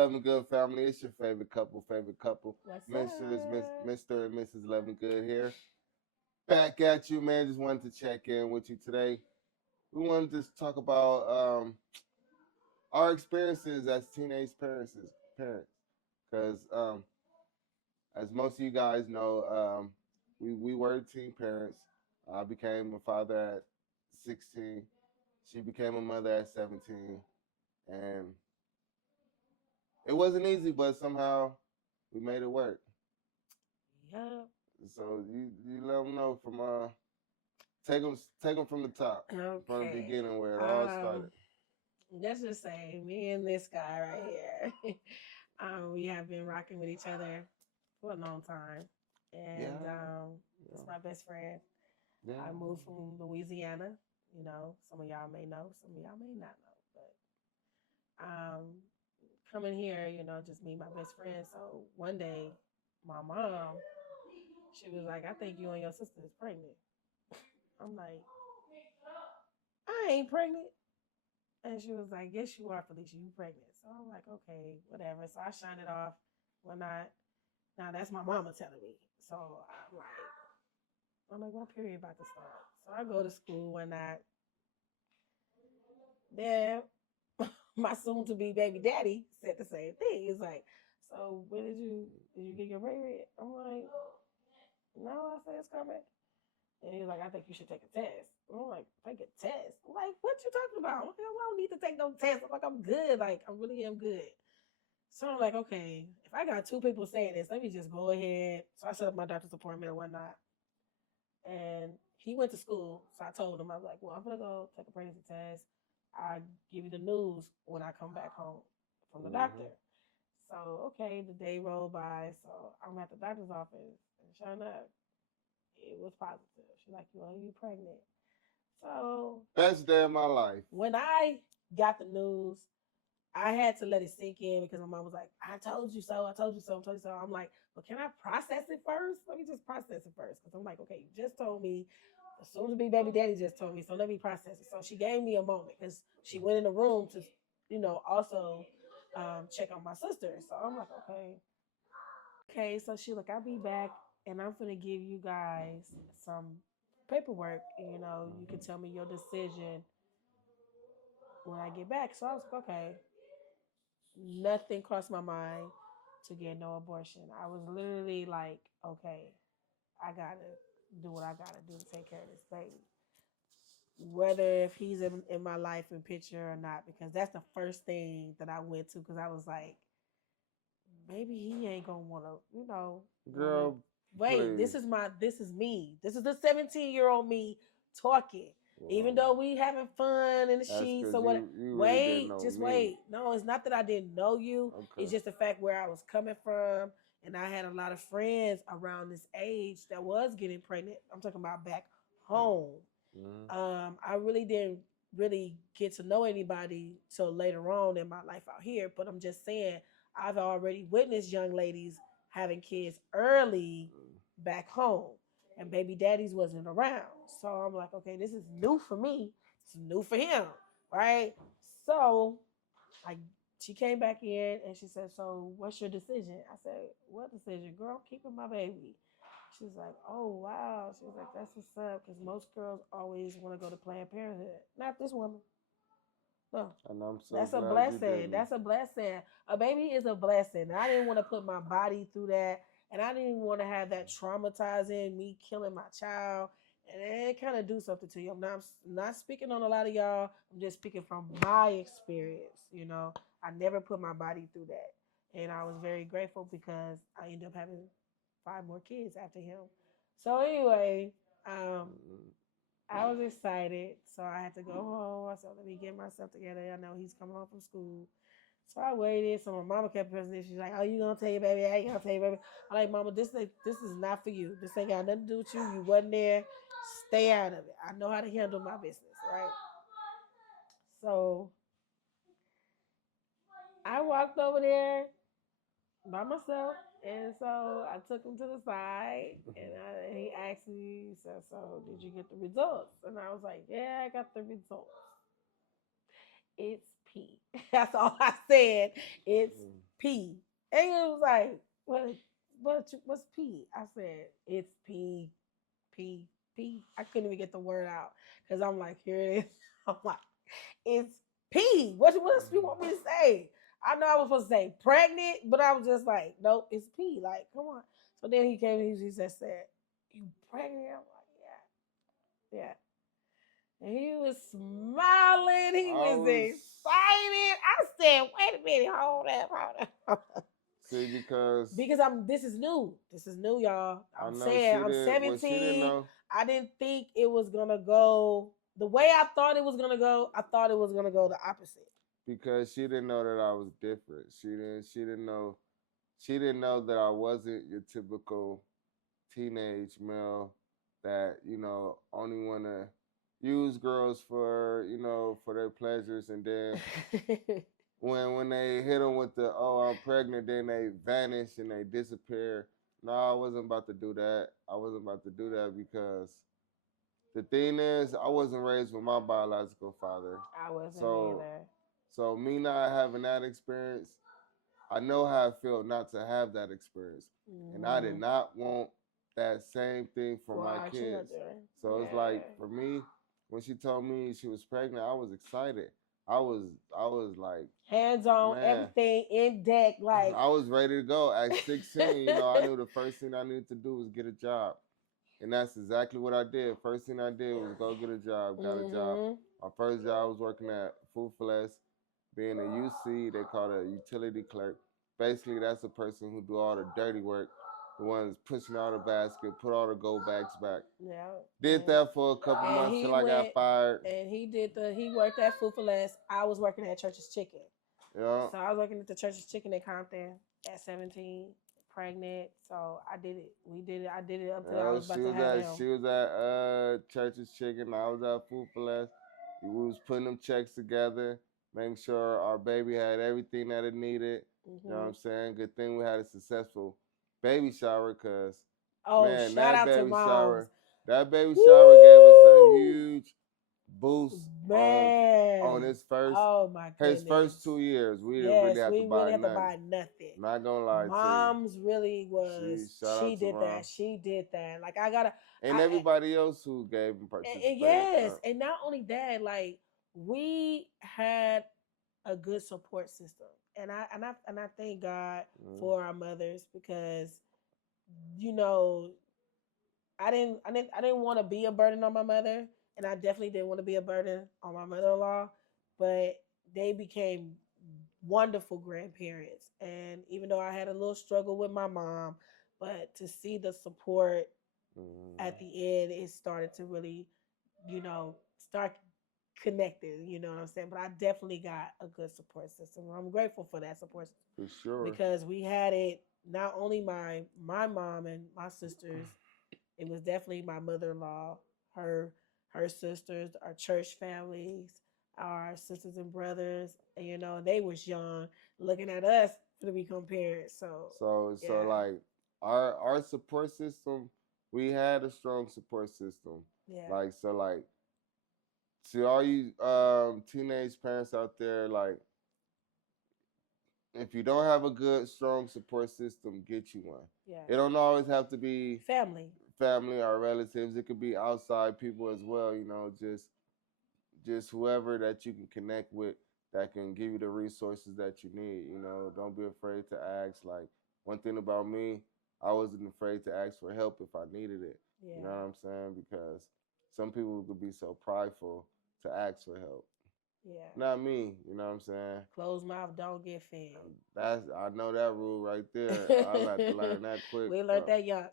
Loving Good family? It's your favorite couple. What's Mr. and Mrs. Loving Good here. Back at you, man. Just wanted to check in with you today. We wanted to talk about our experiences as teenage parents. Because as most of you guys know, we were teen parents. I became a father at 16. She became a mother at 17. And it wasn't easy, but somehow we made it work. Yep. So you let them know from take them from the top, from the Okay. beginning where it all started. Let's just say me and this guy right here. We have been rocking with each other for a long time, and it's my best friend. Yeah. I moved from Louisiana. You know, some of y'all may know, some of y'all may not know, but coming here, you know, just me, and my best friend. So one day, my mom, she was like, "I think you and your sister is pregnant." I'm like, "I ain't pregnant." And she was like, "Yes, you are, Felicia. You pregnant." So I'm like, "Okay, whatever." So I shined it off. When I now that's my mama telling me. So I'm like, my period about to start. So I go to school one night. Then my soon to be baby daddy said the same thing. He's like, "So when did you get your period?" I'm like, "No," I said, "It's coming." And he was like, "I think you should take a test." I'm like, "Take a test?" I'm like, "What you talking about?" I'm like, "I don't need to take no test." I'm like, "I'm good. Like, I really am good." So I'm like, "Okay, if I got two people saying this, let me just go ahead." So I set up my doctor's appointment and whatnot. And he went to school. So I told him, I was like, "Well, I'm going to go take a pregnancy test. I'll give you the news when I come back home from the doctor." So, okay, the day rolled by. So I'm at the doctor's office. And sure enough, it was positive. She's like, "Well, you pregnant." So Best day of my life. when I got the news, I had to let it sink in because my mom was like, "I told you so. I told you so. I told you so." I'm like, "Well, can I process it first? Let me just process it first." Because I'm like, "Okay, you just told me. The soon to be baby daddy just told me. So let me process it." So she gave me a moment because she went in the room to, also check on my sister. So I'm like, "Okay." Okay, so she like, "I'll be back and I'm gonna give you guys some paperwork. You can tell me your decision when I get back." So I was like, "Okay." Nothing crossed my mind to get no abortion. I was literally like, "Okay, I gotta do what I gotta do to take care of this baby." Whether if he's in my life in picture or not, because that's the first thing that I went to because I was like, maybe he ain't gonna wanna Girl, wait, please. this is me. This is the 17-year-old me talking. Even Wow. though we having fun in the That's sheets because or what. you really didn't Wait, know just me. wait. No, it's not that I didn't know you. Okay. It's just the fact where I was coming from, and I had a lot of friends around this age that was getting pregnant. I'm talking about back home. Mm-hmm. I really didn't really get to know anybody till later on in my life out here. But I'm just saying, I've already witnessed young ladies having kids early back home, and baby daddies wasn't around. So I'm like, okay, this is new for me. It's new for him, right? So I she came back in and she said, "So what's your decision?" I said, "What decision, girl? I'm keeping my baby." She's like, "Oh wow." She was like, "That's what's up," because most girls always want to go to Planned Parenthood. Not this woman. No, And I'm so that's a glad you blessing. didn't. That's a blessing. A baby is a blessing. I didn't want to put my body through that, and I didn't want to have that traumatizing me killing my child, and it kind of do something to you. I'm not speaking on a lot of y'all. I'm just speaking from my experience. I never put my body through that, and I was very grateful because I ended up having 5 more kids after him. So anyway, um, I was excited, so I had to go home. I said, "Let me get myself together." I know he's coming home from school. So I waited. So my mama kept pressing this. She's like, "Oh, you gonna tell your baby? How you gonna tell your baby?" I'm like, "Mama, this is not for you. This ain't got nothing to do with you. You wasn't there. Stay out of it. I know how to handle my business, right?" So I walked over there by myself. And so I took him to the side and he asked me, he said, "So did you get the results?" And I was like, "Yeah, I got the results. It's P." That's all I said. It's P. And he was like, what's P? I said, it's P, P, P. I couldn't even get the word out because I'm like, here it is. I'm like, it's P. What else do you want me to say? I know I was supposed to say pregnant, but I was just like, nope, it's P. Like, come on. So then he came and he just said, you pregnant? I'm like, yeah, yeah. And he was smiling. He I was was excited. I said, wait a minute, hold up. see because Because this is new. This is new, y'all. I I'm know saying she I'm did what she didn't 17. know I didn't think it was gonna go the way I thought it was gonna go. I thought it was gonna go the opposite. because she didn't know that I was different. She didn't know that I wasn't your typical teenage male that, only wanna use girls for, for their pleasures, and then when they hit them with the I'm pregnant, then they vanish and they disappear. No, I wasn't about to do that. I wasn't about to do that because the thing is, I wasn't raised with my biological father. I wasn't So either. so me not having that experience, I know how it felt not to have that experience. And I did Mm-hmm. not want that same thing for For my our kids. children. So it's like Yeah. for me, when she told me she was pregnant, I was excited. I was like, Hands on, man, everything in deck, like I was ready to go. At 16, I knew the first thing I needed to do was get a job. And that's exactly what I did. First thing I did was go get a job, got a job. mm-hmm. My first job was working at Food for Less, being a UC, they call it a utility clerk. Basically, that's the person who do all the dirty work, the ones pushing all the basket, put all the gold bags back. Yeah. Did that for a couple And months he till I got went fired. and he worked at Food for Less. I was working at Church's Chicken. You know? So I was working at the Church's Chicken in Compton at 17, pregnant. So I did it. We did it. I did it up till I was She about to was have at him. she was at Church's Chicken. I was at Food for Less. We was putting them checks together, making sure our baby had everything that it needed. You know what Mm-hmm. I'm saying? Good thing we had a successful baby shower, cause Oh, man, shout out to moms. that baby shower gave us a Woo! huge boost of on Man. Oh my his goodness. first 2 years. We didn't really Yes, have to we buy really had to nothing. buy nothing. Not gonna lie to you. Mom's really was. Shout She out to did mom that. She did that. Like I gotta. and I everybody else who gave and and participated. yes, and not only that, like we had a good support system, and I thank God Mm. for our mothers because you know I didn't want to be a burden on my mother, and I definitely didn't want to be a burden on my mother-in-law, but they became wonderful grandparents. And even though I had a little struggle with my mom, but to see the support Mm. at the end, it started to really, start connecting. You know what I'm saying? But I definitely got a good support system. I'm grateful for that support system For sure. because we had it. Not only my mom and my sisters, it was definitely my mother-in-law, her her sisters, our church families, our sisters and brothers. And, they was young, looking at us to become parents. So So yeah, like our support system, we had a strong support system. yeah, Like to all you teenage parents out there, like if you don't have a good strong support system, get you one. yeah. It don't always have to be Family. family or relatives. It could be outside people as well. Just whoever that you can connect with that can give you the resources that you need. Don't be afraid to ask. Like one thing about me, I wasn't afraid to ask for help if I needed it. You know Yeah, what I'm saying? Because some people could be so prideful to ask for help. yeah. Not me, you know what I'm saying? Closed mouth don't get fed. I know that rule right there. I'll have to learn that quick, We learned bro. that young.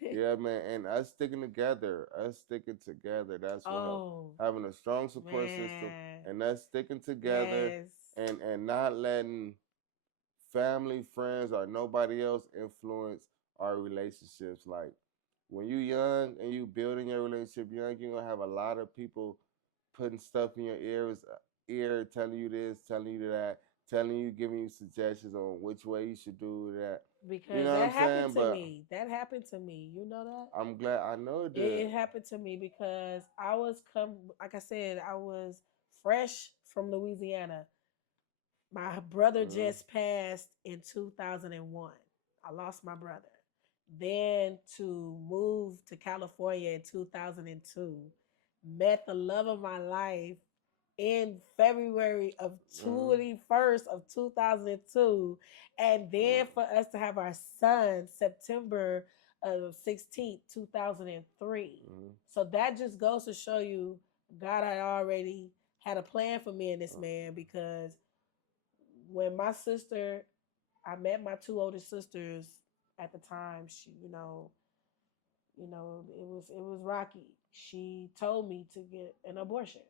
Yeah, man, and us sticking together, that's what helps. Oh Having a strong support system man, and us sticking together yes. and not letting family, friends, or nobody else influence our relationships. Like when you young and you building your relationship young, you're gonna have a lot of people putting stuff in your ear, telling you this, telling you that, telling you, giving you suggestions on which way you should do that. You Because know what that I'm happened saying? to But me. That happened to me. You know that? I'm glad I know it It did. happened to me because like I said, I was fresh from Louisiana. My brother Mm-hmm. just passed in 2001. I lost my brother. Then to move to California in 2002, met the love of my life in February of Mm-hmm. 21st of 2002, and then for us to have our son September of 16th 2003. Mm-hmm. So that just goes to show you God had already had a plan for me and this man, because when my sister, I met my two older sisters at the time. She, it was rocky. She told me to get an abortion.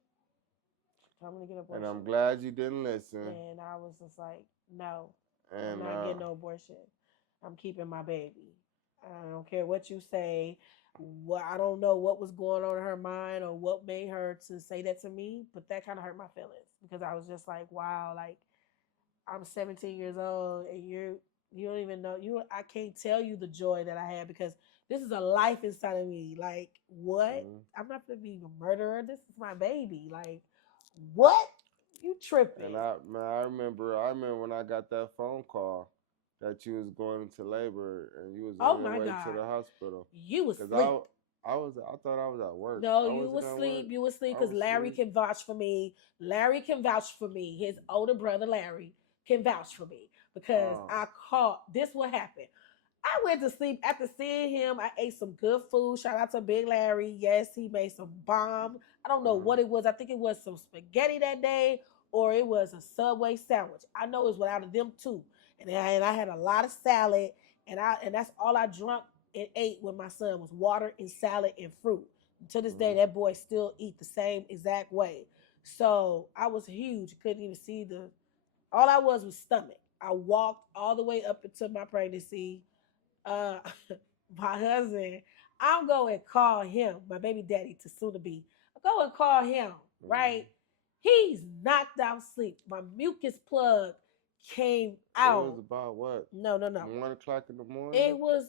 She told me to get an And abortion, I'm glad you didn't listen. and I was just like, no, I'm And not getting no abortion. I'm keeping my baby. I don't care what you say. I don't know what was going on in her mind or what made her to say that to me, but that kind of hurt my feelings, because I was just like, wow, like I'm 17 years old and you don't even know you. I can't tell you the joy that I had, because this is a life inside of me. Like what? mm-hmm. I'm not gonna be a murderer. This is my baby. Like what? You And tripping? I remember when I got that phone call that you was going into labor and you was on Oh your my way to God, the hospital. you was Cause asleep. I thought I was at work. No, I you wasn't was at work. sleep. You was sleep I because was Larry asleep. can vouch for me. Larry can vouch for me. His older brother Larry can vouch for me, because Oh. I caught this. What happened? I went to sleep after seeing him. I ate some good food. Shout out to Big Larry. Yes, he made some bomb. I don't know Mm-hmm. what it was. I think it was some spaghetti that day, or it was a Subway sandwich. I know it was without them two. And I had a lot of salad, and that's all I drunk and ate with my son was water and salad and fruit. To this day, Mm-hmm. that boy still eat the same exact way. So I was huge. Couldn't even see the. All I was stomach. I walked all the way up into my pregnancy. uh my husband, I'm going to call him, my baby daddy to soon to be. I go and call him, Mm-hmm. right? He's knocked out sleep. My mucus plug came It was out. about what? No, no, no. 1 o'clock in the morning. It was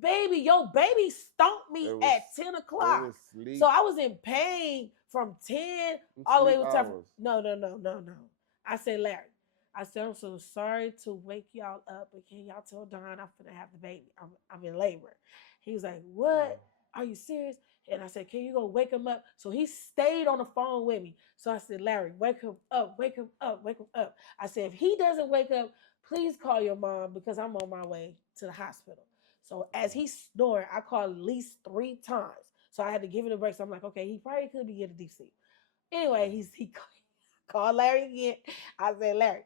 baby, your baby stomped It me was at 10 it o'clock. was So sleep I was in pain from 10 all the way sleep to time. hours. No, no, no, no, no. I said, Larry, I said, I'm so sorry to wake y'all up, but can y'all tell Don I'm finna have the baby? I'm in labor. He was like, what? Are you serious? And I said, can you go wake him up? So he stayed on the phone with me. So I said, Larry, wake him up, wake him up, wake him up. I said, if he doesn't wake up, please call your mom, because I'm on my way to the hospital. So as he snored, I called at least 3 times. So I had to give him a break. So I'm like, okay, he probably could be getting deep sleep. Anyway, he called Larry again. I said, Larry,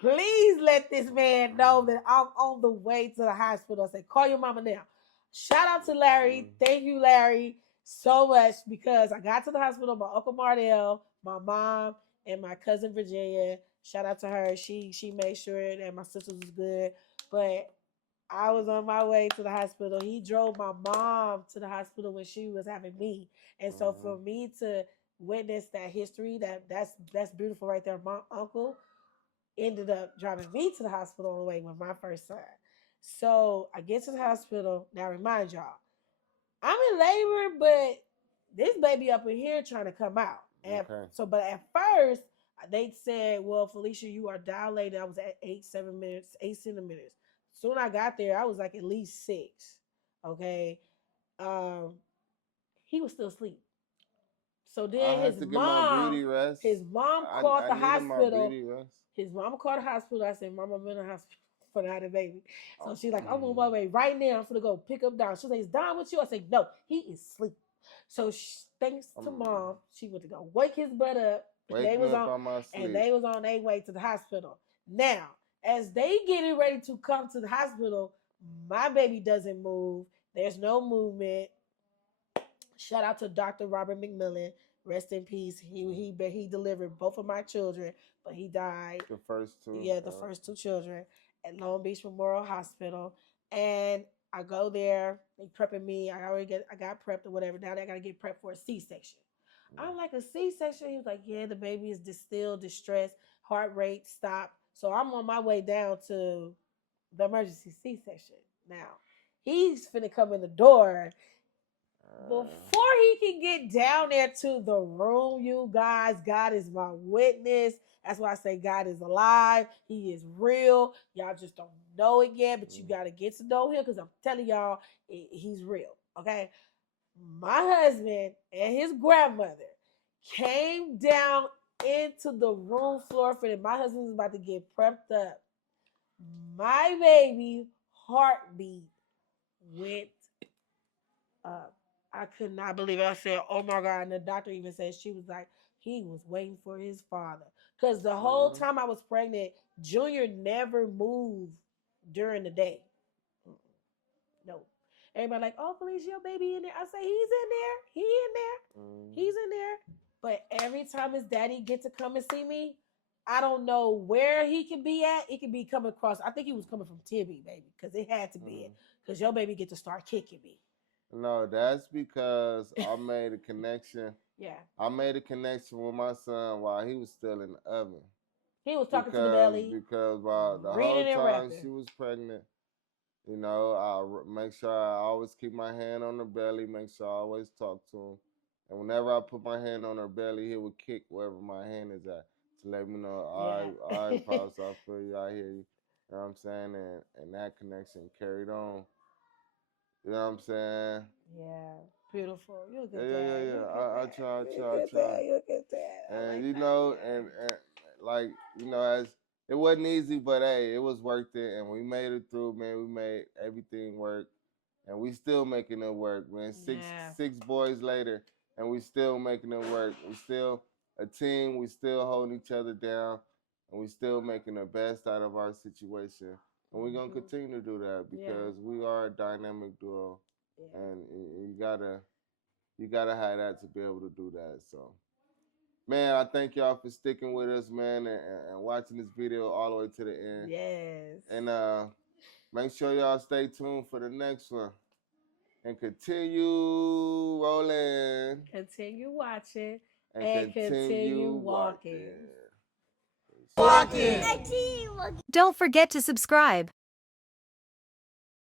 please let this man know that I'm on the way to the hospital. I said, call your mama now. Shout out to Larry. Thank you, Larry, so much, because I got to the hospital. My Uncle Mardell, my mom, and my cousin Virginia. Shout out to her. She made sure that my sisters was good. But I was on my way to the hospital. He drove my mom to the hospital when she was having me. And so Mm-hmm. for me to witness that history, that's beautiful right there. My uncle ended up driving me to the hospital on the way with my first son. So I get to the hospital. Now remind y'all, I'm in labor, but this baby up in here trying to come out. And Okay. so, but at first they said, "Well, Felicia, you are dilated." I was at 8 7 minutes, 8 centimeters. Soon I got there, I was like at least 6. Okay, um, he was still asleep. So I then had to get my beauty rest. his mom I called I the needed my hospital. beauty rest. His mom called the hospital. I said, Mom, I'm in the hospital for the other baby. So Oh, she's like, I'm on my way right now. I'm gonna go pick up Don. She says, is Don with you? I said, no, he is asleep. So thanks to mom, she went to go wake his butt up. Wake me up on my And sleep. they was on their way to the hospital. Now, as they getting ready to come to the hospital, my baby doesn't move. There's no movement. Shout out to Dr. Robert McMillan. Rest in peace. He delivered both of my children, but he died. The first two. Yeah, the first 2 children at Long Beach Memorial Hospital. And I go there, they prepping me. I got prepped or whatever. Now I gotta get prepped for a C-section. I'm like, a C-section? He was like, yeah, the baby is still distressed, heart rate stopped. So I'm on my way down to the emergency C-section. Now, he's finna come in the door. before he can get down there to the room, you guys, God is my witness. That's why I say God is alive. He is real. Y'all just don't know it yet, but you got to get to know him because I'm telling y'all, he's real. Okay. My husband and his grandmother came down into the room floor for them. My husband was about to get prepped up. My baby heartbeat went up. I could not believe it. I said, "Oh my God!" And the doctor even said she was like, he was waiting for his father because the whole time I was pregnant, Junior never moved during the day. No. Everybody like, "Oh, Felicia, your baby in there." I say, "He's in there. He in there. He's in there." But every time his daddy get to come and see me, I don't know where he can be at. It could be coming across. I think he was coming from Tibby, baby, because it had to be it. Because your baby get to start kicking me. No, that's because I made a connection. Yeah. I made a connection with my son while he was still in the oven. He was talking to the belly. Because while the whole time she was pregnant, you know, I make sure I always keep my hand on her belly, make sure I always talk to him. And whenever I put my hand on her belly, he would kick wherever my hand is at to let me know, all right, Pops, I feel you, I hear you. You know what I'm saying? And that connection carried on. You know what I'm saying? Yeah. Beautiful. You're a good dad. Yeah. I try. You're a good dad. And like you know, and like, you know, as it wasn't easy, but hey, it was worth it, and we made it through, man. We made everything work, and we still making it work, man. Six boys later, and we still making it work. We still a team. We still holding each other down, and we still making the best out of our situation. And we're gonna continue to do that because we are a dynamic duo, and you gotta have that to be able to do that. So, man, I thank y'all for sticking with us, man, and watching this video all the way to the end. Yes. And make sure y'all stay tuned for the next one. And continue rolling. Continue watching. And continue walking. Don't forget to subscribe.